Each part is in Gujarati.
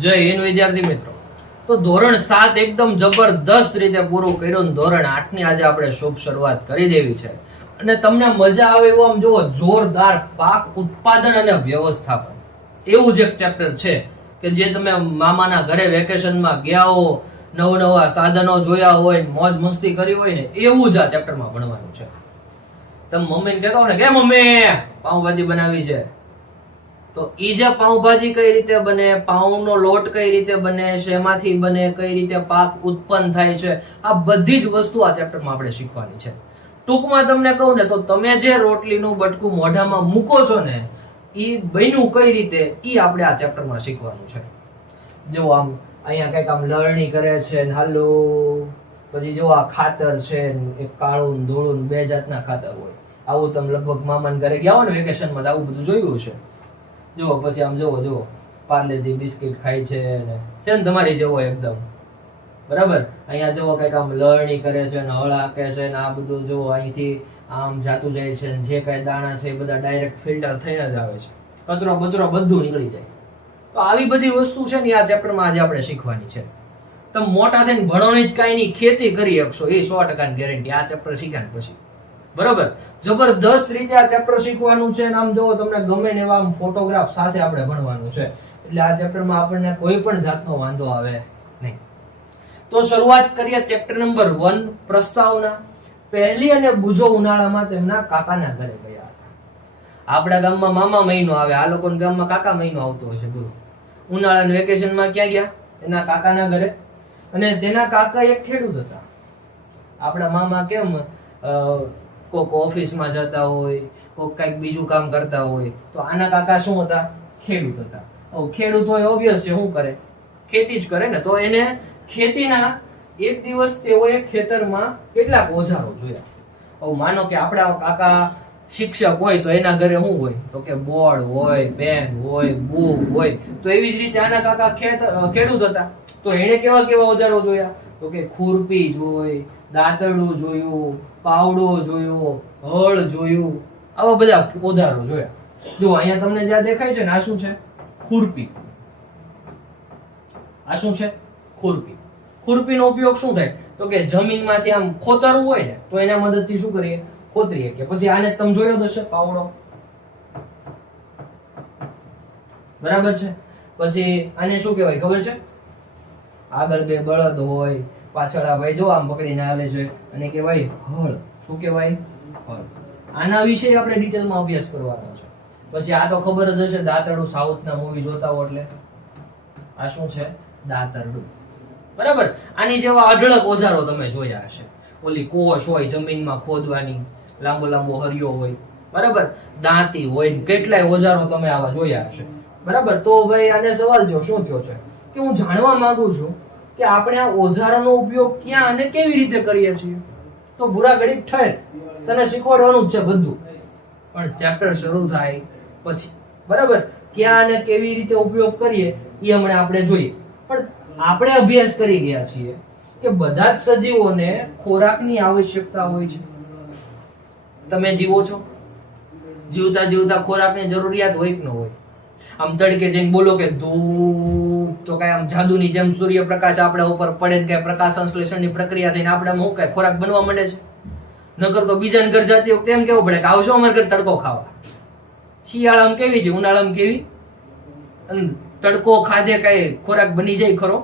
જય હિન્દ વિદ્યાર્થી મિત્રો. તો ધોરણ સાત એકદમ જબરદસ્ત રીતે પૂરું કર્યું ધોરણ આઠની આજે આપણે શુભ શરૂઆત કરી દેવી છે. અને તમને મજા આવે એવું આમ જુઓ, જોરદાર પાક ઉત્પાદન અને વ્યવસ્થાપન. એવું જ એક ચેપ્ટર છે કે જે તમે મામાના ઘરે વેકેશનમાં ગયા હો નવ નવા સાધનો જોયા હોય, મોજ મસ્તી કરી હોય ને, એવું જ આ ચેપ્ટરમાં ભણવાનું છે. તમે મમ્મીને કહેતા હો ને, કે મમ્મી, પાઉંભાજી બનાવી છે. તો ઈ જે પાઉંભાજી કઈ રીતે બને, પાઉંનો લોટ કઈ રીતે બને, શેમાંથી બને, કઈ રીતે પાક ઉત્પન્ન થાય છે, આ બધી જ વસ્તુ આ ચેપ્ટરમાં આપણે શીખવાની છે. ટૂંકમાં તમને કહું ને તો તમે જે રોટલીનું બટકું મોઢામાં મૂકો છો ને, ઈ બન્યું કઈ રીતે, ઈ આપણે આ ચેપ્ટરમાં શીખવાનું છે. જો આમ અહીંયા કંઈક આમ લણણી કરે છે ને, હાલો. પછી જો આ ખાતર છે એક કાળું ધોળું બે જાતના ખાતર હોય. આવું તમે લગભગ મામાન ઘરે ગયા હો ને વેકેશનમાં આવું બધું જોયું છે જુઓ, પછી આમ જુઓ જુઓ. પાંદેથી બિસ્કિટ ખાય છે ને. છે ને તમારી જેવો એકદમ. બરાબર? અહીંયા જુઓ કંઈક આમ લણણી કરે છે ને હળ હાકે છે ને આ બધું જુઓ, અહીંથી આમ જાતું જાય છે ને જે કાંઈ દાણા છે એ બધા ડાયરેક્ટ ફિલ્ટર થઈને જ આવે છે. કચરો બચરો બધું નીકળી જાય. તો આવી બધી વસ્તુ છે ને આ ચેપ્ટરમાં આજે આપણે શીખવાની છે. તમે મોટા થઈને ભણો નહીં જ કાંઈ નહીં, ખેતી કરી શકશો. એ સો ટકાની ગેરંટી આ ચેપ્ટર શીખ્યા પછી. બરોબર? જબરદસ્ત રીતે આ ચેપ્ટર શીખવાનું છે આમ જો તમને ગમે ને એવા ફોટોગ્રાફ સાથે આપણે ભણવાનું છે. એટલે આ ચેપ્ટરમાં આપણને કોઈ પણ જાતનો વાંધો આવે નહીં. તો શરૂઆત કરીએ ચેપ્ટર નંબર વન પ્રસ્તાવના. પહેલી અને બુજો ઉનાળામાં તેમના કાકાના ઘરે ગયા હતા. આપણા ગામમાં મામા મહિનો આવે, આ લોકોના ગામમાં કાકા મહિનો આવતો હોય છે ગુરુ. ઉનાળાના વેકેશનમાં ક્યાં ગયા? એના કાકાના ઘરે. અને તેના કાકા એક ખેડૂત હતા. આપણા મામા કેમ કોક ઓફિસમાં જતા હોય, કોક કંઈક બીજું કામ કરતા હોય, તો આના કાકા શું હતા? ખેડૂત હતા. તો ખેડૂત હોય ઓબ્વિયસ છે શું કરે? ખેતી જ કરે ને, તો એને ખેતીના એક દિવસ તેઓએ ખેતરમાં કેટલાક ઓજારો જોયા. હવે માનો કે આપણા કાકા શિક્ષક હોય તો એના ઘરે શું હોય? તો કે બોર્ડ હોય, પેન હોય, બુક હોય. તો એવી જ રીતે આના કાકા ખેત, ખેડૂત હતા. તો એણે કેવા કેવા ઓજારો જોયા? તો કે ખુરપી જોઈ દાંતરડું જોયું પાવડો જોયો, હળ જોયું, આવા બધા ઓધારો જોયા. જો અહીંયા તમને જ્યાં દેખાય છે ને, આ શું છે? ખુરપી. આ શું છે? ખુરપી. ખુરપીનો ઉપયોગ શું થાય? તો કે જમીનમાંથી આમ ખોતરવું હોય ને, તો એના મદદથી શું કરીએ? ખોતરીએ કે પછી આને તમે જોયો હશે, પાવડો. બરાબર છે? પછી આને શું કહેવાય? ખબર છે? આગળ બે બળદ હોય પાછળ આ ભાઈ જો આમ પકડીને આવે છે અને કહેવાય હળ. શું કહેવાય? હળ. આના વિશે આપણે ડિટેલમાં અભ્યાસ કરવાનો છે. પછી આ તો ખબર જ હશે, દાતરડું સાઉથના મૂવી જોતા હો એટલે. આ શું છે? દાતરડું. બરાબર? આની જેવા અઢળક ઓજારો તમે જોયા હશે. ઓલી કોશ હોય જમીનમાં ખોદવાની, લાંબો લાંબો હરિયો હોય. બરાબર? દાંતી હોય ને કેટલાય ઓજારો તમે આવા જોયા હશે. બરાબર? તો ભાઈ આને સવાલ જો શું થયો છે? કે હું જાણવા માંગુ છું કે આપણે આ ઓજારોનો ઉપયોગ ક્યાં અને કેવી રીતે કરીએ છીએ? તો ભૂરા ઘડી ઠેર તને શીખવાડવાનું જ છે બધું. પણ ચેપ્ટર શરૂ થાય પછી. બરાબર? ક્યાં અને કેવી રીતે ઉપયોગ કરીએ એ હમણાં આપણે જોઈએ. પણ આપણે અભ્યાસ કરી ગયા છીએ કે બધા જ સજીવોને ખોરાકની આવશ્યકતા હોય છે. તમે જીવો છો? જીવતા જીવતા ખોરાકની જરૂરિયાત હોય કે ન હોય? આમ તડકે જઈને બોલો કે ધૂપ, તો કાંઈ આમ જાદુની જેમ સૂર્યપ્રકાશ આપણા ઉપર પડે ને કાંઈ પ્રકાશ સંશ્લેષણની પ્રક્રિયા થઈને આપણે શું કાંઈ ખોરાક બનવા માંડે છે? નકર તો બીજાને ઘર જતી વખતે એમ કેવું પડે કે આવજો અમારે ઘર તડકો ખાવા. શિયાળામાં કેવી છે? ઉનાળામાં કેવી? તડકો ખાધે કાંઈ ખોરાક બની જાય ખરો?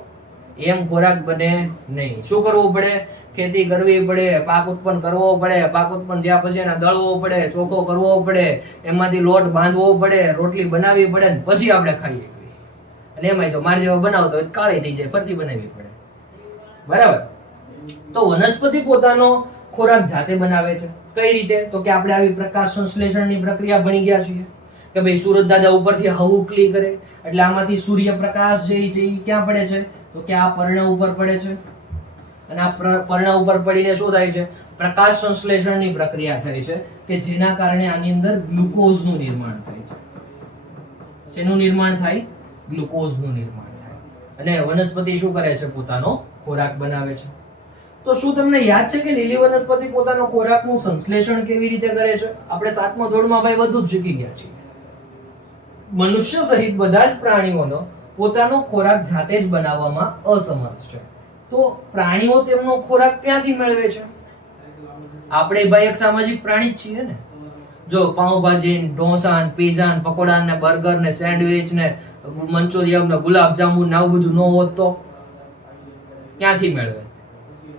એમ ખોરાક બને નહીં. શું કરવું પડે? ખેતી કરવી પડે, પાક ઉત્પન્ન કરવો પડે, પાક ઉત્પન્ન થયા પછી એને દળવો પડે ચોખ્ખો કરવો પડે, એમાંથી લોટ બાંધવો પડે, રોટલી બનાવવી પડે ને પછી આપણે ખાઈએ. અને એમાંય જો મારે જેવા બનાવતો હોય કાળી થઈ જાય, ફરતી બનાવવી પડે. બરાબર? તો વનસ્પતિ પોતાનો ખોરાક જાતે બનાવે છે. કઈ રીતે? તો કે આપણે આવી પ્રકાશ સંશ્લેષણની પ્રક્રિયા ભણી ગયા છીએ. કે ભાઈ સુરત દાદા ઉપરથી હવું ઉકલી કરે, એટલે આમાંથી સૂર્યપ્રકાશ જે છે એ ક્યાં પડે છે? તો કે આ પર્ણ ઉપર પડે છે? અને આ પર્ણ ઉપર પડીને શું થાય છે? પ્રકાશ સંશ્લેષણની પ્રક્રિયા થાય છે કે જેના કારણે આની અંદર ગ્લુકોઝનું નિર્માણ થાય છે. શેનું નિર્માણ થાય? ગ્લુકોઝનું નિર્માણ થાય. અને વનસ્પતિ શું કરે છે? પોતાનો ખોરાક બનાવે છે. તો શું તમને યાદ છે કે લીલી વનસ્પતિ પોતાનો ખોરાકનું સંશ્લેષણ કેવી રીતે કરે છે? આપણે સાતમા ધોરણમાં ભાઈ બધું જ શીખી ગયા છીએ. મનુષ્ય સહિત બધા જ પ્રાણીઓનો પોતાનો ખોરાક જાતે જ બનાવવામાં અસમર્થ છે. તો પ્રાણીઓ તેમનો ખોરાક ક્યાંથી મેળવે છે? આપણે ભાઈ એક સામાજિક પ્રાણી જ છીએ ને. જો પાઉંભાજી ઢોસા પીઝા પકોડા ને બર્ગર ને સેન્ડવિચ ને મંચુરિયમ ને ગુલાબજાંબુ ને આવું બધું ન હોત તો ક્યાંથી મેળવે?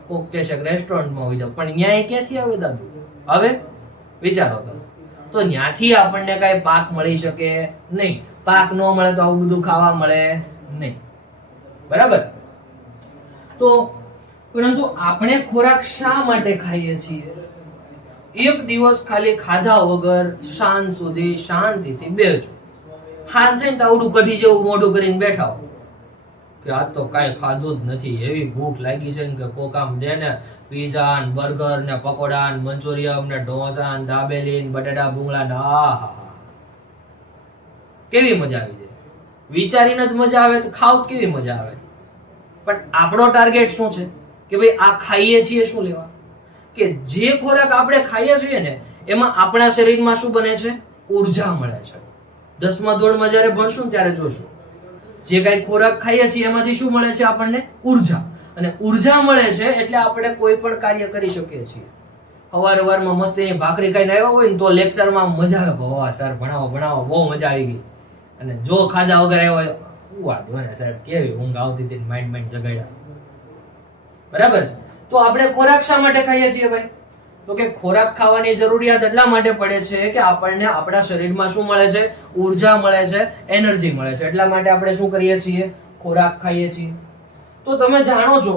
કોક કહેશે કે રેસ્ટોરન્ટમાં હોય જાવ પણ ન્યાય ક્યાંથી આવે દાદુ? હવે વિચારો તો તો ત્યાંથી આપણને કઈ પાક મળી શકે નહીં. પાક ન મળે તો આવું બધું ખાવા મળે નહીં. બરાબર? તો પરંતુ આપણે ખોરાક શા માટે ખાઈએ છીએ? એક દિવસ ખાલી ખાધા વગર સાંજ સુધી શાંતિથી બેજો. હાથ થઈને તાવડું કઢી જેવું મોઢું કરીને બેઠા હો. કે આજ તો કાંઈ ખાધું જ નથી. એવી ભૂખ લાગી છે ને કે કોક આમ દે ને પીઝા ને બર્ગર ને પકોડા ને મંચુરિયમ ને ઢોસા ને દાબેલી ને બટેટા ભૂંગળા ને આહા. કેવી મજા આવી જાય? વિચારીને જ મજા આવે તો ખાવ કેવી મજા આવે? પણ આપણો ટાર્ગેટ શું છે? કે ભાઈ આ ખાઈએ છીએ શું લેવા? કે જે ખોરાક આપણે ખાઈએ છીએ ને, એમાં આપણા શરીરમાં શું બને છે? ઊર્જા મળે છે. દસમા ધોરણમાં જ્યારે ભણશું ત્યારે જોશું. જે કાંઈ ખોરાક ખાઈએ છીએ એમાંથી શું મળે છે આપણને? ઊર્જા. અને ઊર્જા મળે છે એટલે આપણે કોઈ પણ કાર્ય કરી શકીએ છીએ. અવાર અવારમાં મસ્તીની ભાખરી ખાઈને આવ્યા હોય ને તો લેક્ચરમાં મજા આવે. વાહ સર ભણાવો ભણાવો. બહુ મજા આવી ગઈ. અને જો ખાધા વગર આવ્યો હોય, શું વાંધો ને સાહેબ? કેવી ઊંઘ આવતી હતી માઇન્ડ માઇન્ડ જગાડ્યા. બરાબર છે? તો આપણે ખોરાક શા માટે ખાઈએ છીએ ભાઈ? તો કે ખોરાક ખાવાની જરૂરિયાત એટલા માટે પડે છે કે આપણને આપણા શરીરમાં શું મળે છે? ઊર્જા મળે છે, એનર્જી મળે છે. એટલા માટે આપણે શું કરીએ છીએ? ખોરાક ખાઈએ છીએ. તો તમે જાણો છો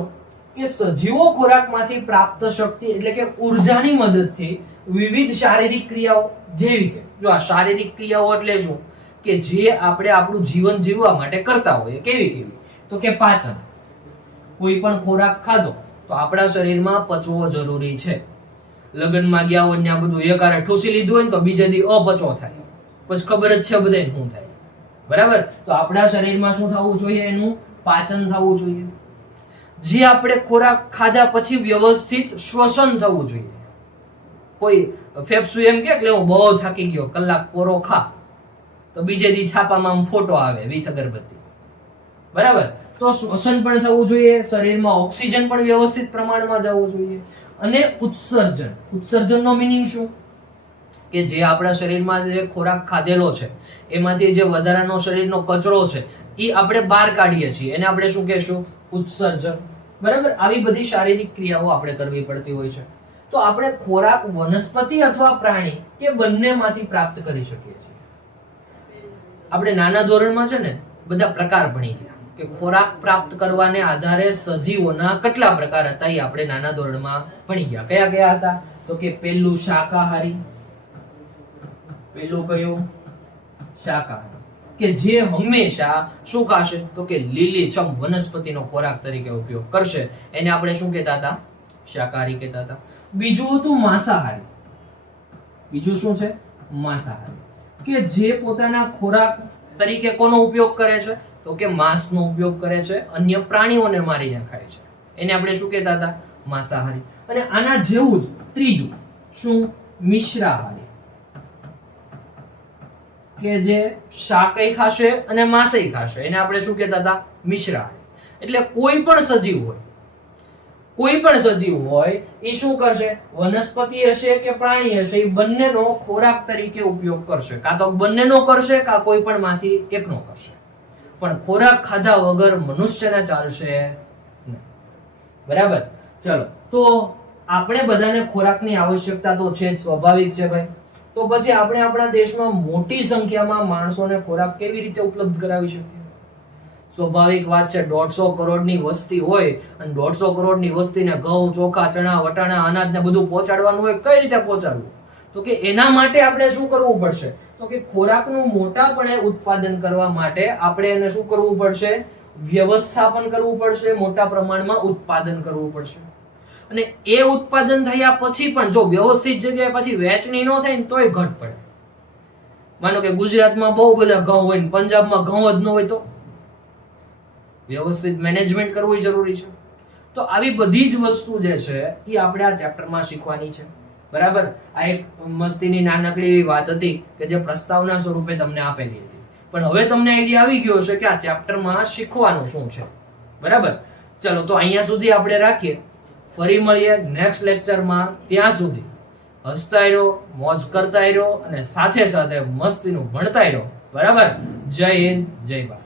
કે સજીવો ખોરાકમાંથી પ્રાપ્ત શક્તિ એટલે કે ઉર્જાની મદદથી વિવિધ શારીરિક ક્રિયાઓ, જેવી કે જો આ શારીરિક ક્રિયાઓ એટલે શું? કે જે આપણે આપણું જીવન જીવવા માટે કરતા હોઈએ, કેવી કેવી? તો કે પાચન. કોઈ પણ ખોરાક ખાધો, તો આપણા શરીરમાં પચવો જરૂરી છે. લગ્નમાં ગયા હોય ત્યાં બધું એકારે ઠૂસી લીધું હોય ને તો બીજે દી અપચો થાય. પછી ખબર જ છે બધાને શું થાય. બરાબર? તો આપણા શરીરમાં શું થવું જોઈએ એનું? પાચન થવું જોઈએ. જે આપણે ખોરાક ખાધા પછી વ્યવસ્થિત શ્વસન થવું જોઈએ. કોઈ ફેફસુ એમ કે હું બહુ થાકી ગયો, કલાક પોરો ખા. તો બીજે દી છાપામાં ફોટો આવે, વિથ અગરબત્તી. બરાબર? તો શ્વસન પણ થવું જોઈએ, શરીરમાં ઓક્સિજન પણ વ્યવસ્થિત પ્રમાણમાં જવું જોઈએ. અને ઉત્સર્જન. ઉત્સર્જનનો મિનિંગ શું? કે જે આપણા શરીરમાં જે ખોરાક ખાધેલો છે, એમાંથી જે વધારાનો શરીરનો કચરો છે, એ આપણે બહાર કાઢીએ છીએ. એને આપણે શું કહેશું? ઉત્સર્જન. બરાબર? આવી બધી શારીરિક ક્રિયાઓ આપણે કરવી પડતી હોય છે. તો આપણે ખોરાક વનસ્પતિ અથવા પ્રાણી કે બંનેમાંથી પ્રાપ્ત કરી શકીએ છીએ. આપણે નાના ધોરણમાં છે ને બધા પ્રકાર ભણી ગયા. કે ખોરાક પ્રાપ્ત કરવાને આધારે સજીવોના કેટલા પ્રકાર હતા એ આપણે નાના ધોરણમાં ભણી ગયા. કયા કયા હતા? તો કે પેલું શાકાહારી, પેલું કયું? શાકાહારી. કે જે હંમેશા શું ખાશે? તો કે લીલીછમ વનસ્પતિનો ખોરાક તરીકે ઉપયોગ કરશે. એને આપણે શું કહેતા હતા? શાકાહારી કહેતા હતા. બીજું હતું માંસાહારી. બીજું શું છે? માંસાહારી. કે જે પોતાના ખોરાક તરીકે કોનો ઉપયોગ કરે છે? તો કે માંસનો ઉપયોગ કરે છે, અન્ય પ્રાણીઓને મારીને ખાય છે. એને આપણે શું કહેતા હતા? માંસાહારી. અને આના જેવું જ ત્રીજું, શું? મિશ્રાહારી. કે જે શાકય ખાશે અને માંસય ખાશે. એને આપણે શું કહેતા હતા? મિશ્રાહારી. એટલે કોઈ પણ સજીવ હોય કોઈ પણ સજીવ હોય એ શું કરશે? વનસ્પતિ હશે કે પ્રાણી હશે એ બંનેનો ખોરાક તરીકે ઉપયોગ કરશે. કાં તો બંનેનો કરશે, કાં કોઈ પણ માંથી એકનો કરશે. પણ ખોરાક ખાધા વગર મનુષ્યને ચાલશે બરાબર? ચલો. તો આપણે બધાને ખોરાકની આવશ્યકતા તો છે જ, સ્વાભાવિક છે ભાઈ. તો પછી આપણે આપણા દેશમાં મોટી સંખ્યામાં માણસોને ખોરાક કેવી રીતે ઉપલબ્ધ કરાવી શકીએ? સ્વાભાવિક વાત છે, દોઢસો કરોડની વસ્તી હોય અને દોઢસો કરોડની વસ્તીને ઘઉં, ચોખા, ચણા, વટાણા, અનાજ ને બધું પહોંચાડવાનું હોય, કઈ રીતે પહોંચાડવું? તો કે એના માટે આપણે શું કરવું પડશે? તો કે ખોરાકનું મોટાપણે ઉત્પાદન કરવા માટે આપણે એને શું કરવું પડશે? વ્યવસ્થાપન કરવું પડશે, મોટા પ્રમાણમાં ઉત્પાદન કરવું પડશે. અને એ ઉત્પાદન થયા પછી પણ જો વ્યવસ્થિત જગ્યાએ પછી વેચણી ન થાય ને તોય ઘટ પડે. માનો કે ગુજરાતમાં બહુ બધા ઘઉં હોય ને પંજાબમાં ઘઉં જ ન હોય તો? વ્યવસ્થિત મેનેજમેન્ટ કરવું જરૂરી છે. તો આવી બધી જ વસ્તુ જે છે, એ આપણે આ ચેપ્ટરમાં શીખવાની છે. બરાબર? આ એક મસ્તીની નાનકડી એવી વાત હતી કે જે પ્રસ્તાવના સ્વરૂપે તમને આપેલી હતી. પણ હવે તમને આઈડિયા આવી ગયો છે કે આ ચેપ્ટરમાં શીખવાનું શું છે. બરાબર? ચલો, તો અહીંયા સુધી આપણે રાખીએ. ફરી મળીએ નેક્સ્ટ લેક્ચરમાં ત્યાં સુધી હસતા રહ્યો, મોજ કરતા રહ્યો અને સાથે સાથે મસ્તીનું ભણતા રહ્યો. બરાબર? જય હિન્દ, જય ભારત.